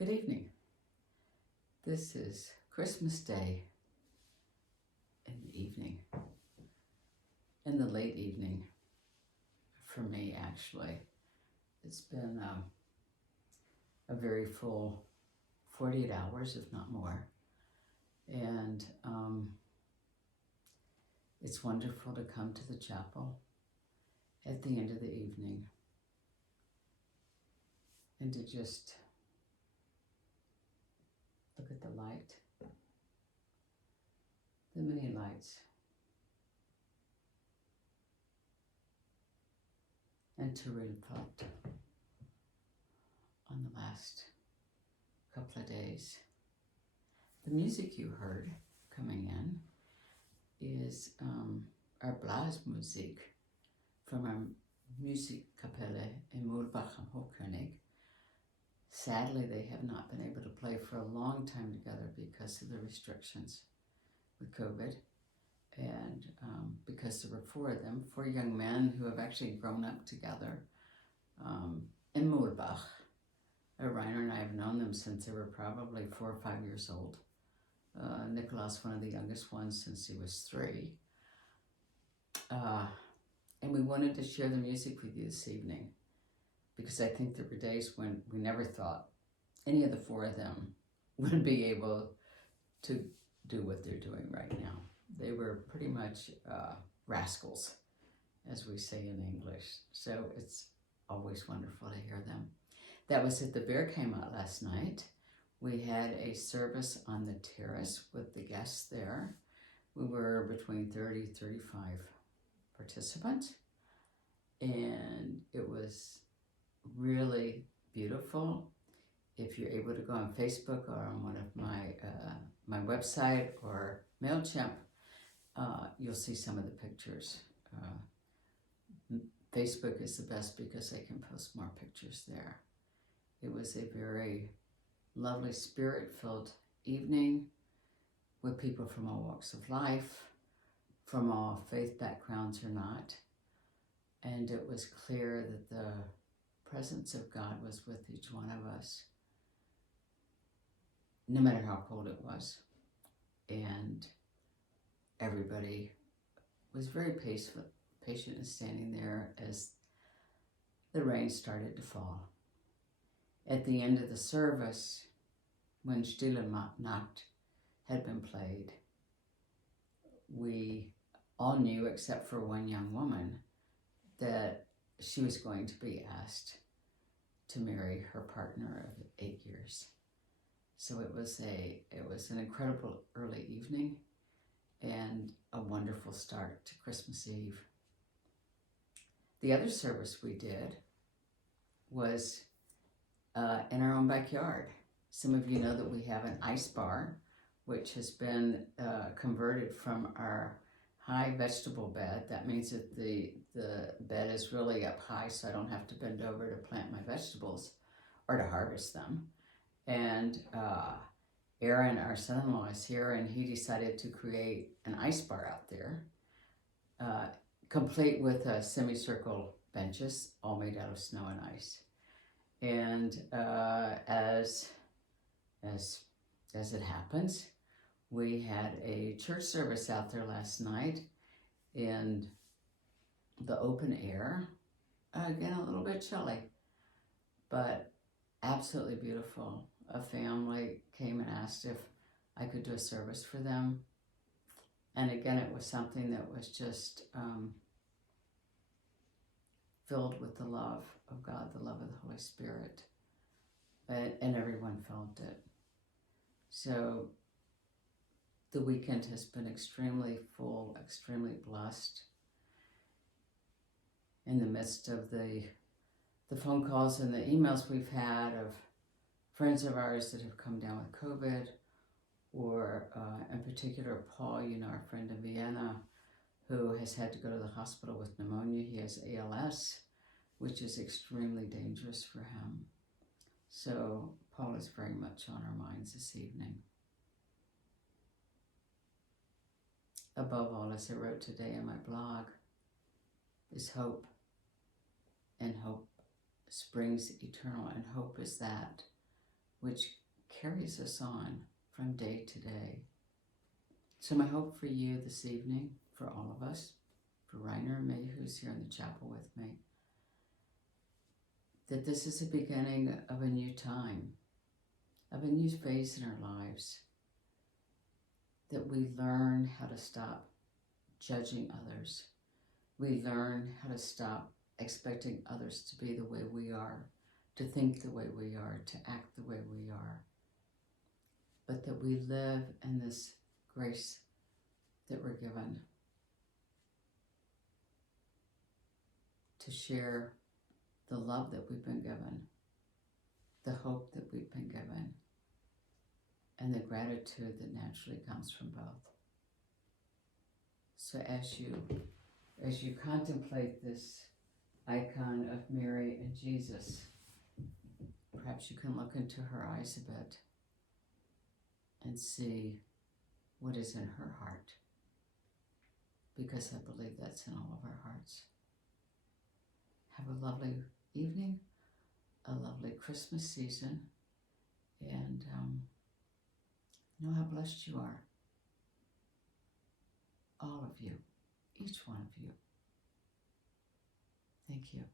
Good evening. This is Christmas Day in the evening, in the late evening for me, actually. It's been a very full 48 hours, if not more. And it's wonderful to come to the chapel at the end of the evening and to just look at the light, the many lights, and to reflect on the last couple of days. The music you heard coming in is our Blasmusik from our Musikkapelle in Muhlbach am Hochkönig. Sadly, they have not been able to play for a long time together because of the restrictions with COVID. And because there were four young men who have actually grown up together in Muhlbach. Rainer and I have known them since they were probably 4 or 5 years old. Nicholas, one of the youngest ones, since he was 3. And we wanted to share the music with you this evening, because I think there were days when we never thought any of the 4 of them would be able to do what they're doing right now. They were pretty much rascals, as we say in English. So it's always wonderful to hear them. That was at the Bergheimat last night. We had a service on the terrace with the guests there. We were between 30, 35 participants. And it was really beautiful. If you're able to go on Facebook or on one of my website or MailChimp, you'll see some of the pictures. Facebook is the best because I can post more pictures there. It was a very lovely, spirit-filled evening with people from all walks of life, from all faith backgrounds or not. And it was clear that the presence of God was with each one of us, no matter how cold it was. And everybody was very patient and standing there as the rain started to fall. At the end of the service, when Stille Nacht had been played, we all knew, except for one young woman, that she was going to be asked to marry her partner of 8 years. So it was an incredible early evening and a wonderful start to Christmas Eve. The other service we did was in our own backyard. Some of you know that we have an ice bar, which has been converted from our high vegetable bed. That means that the bed is really up high, so I don't have to bend over to plant my vegetables or to harvest them. And Aaron, our son-in-law, is here, and he decided to create an ice bar out there, complete with semicircle benches, all made out of snow and ice. And as it happens, we had a church service out there last night in the open air. Again, a little bit chilly, but absolutely beautiful. A family came and asked if I could do a service for them. And again, it was something that was just filled with the love of God, the love of the Holy Spirit. And everyone felt it. So the weekend has been extremely full, extremely blessed. In the midst of the phone calls and the emails we've had of friends of ours that have come down with COVID, or in particular Paul, our friend in Vienna, who has had to go to the hospital with pneumonia. He has ALS, which is extremely dangerous for him. So Paul is very much on our minds this evening. Above all, as I wrote today in my blog, is hope. And hope springs eternal, and hope is that which carries us on from day to day. So my hope for you this evening, for all of us, for Reiner and me, who's here in the chapel with me, that this is the beginning of a new time, of a new phase in our lives, that we learn how to stop judging others. We learn how to stop expecting others to be the way we are, to think the way we are, to act the way we are, but that we live in this grace that we're given to share the love that we've been given, the hope that we've been given, and the gratitude that naturally comes from both. So as you contemplate this icon of Mary and Jesus, perhaps you can look into her eyes a bit and see what is in her heart, because I believe that's in all of our hearts. Have a lovely evening, a lovely Christmas season, and know how blessed you are. All of you, each one of you. Thank you.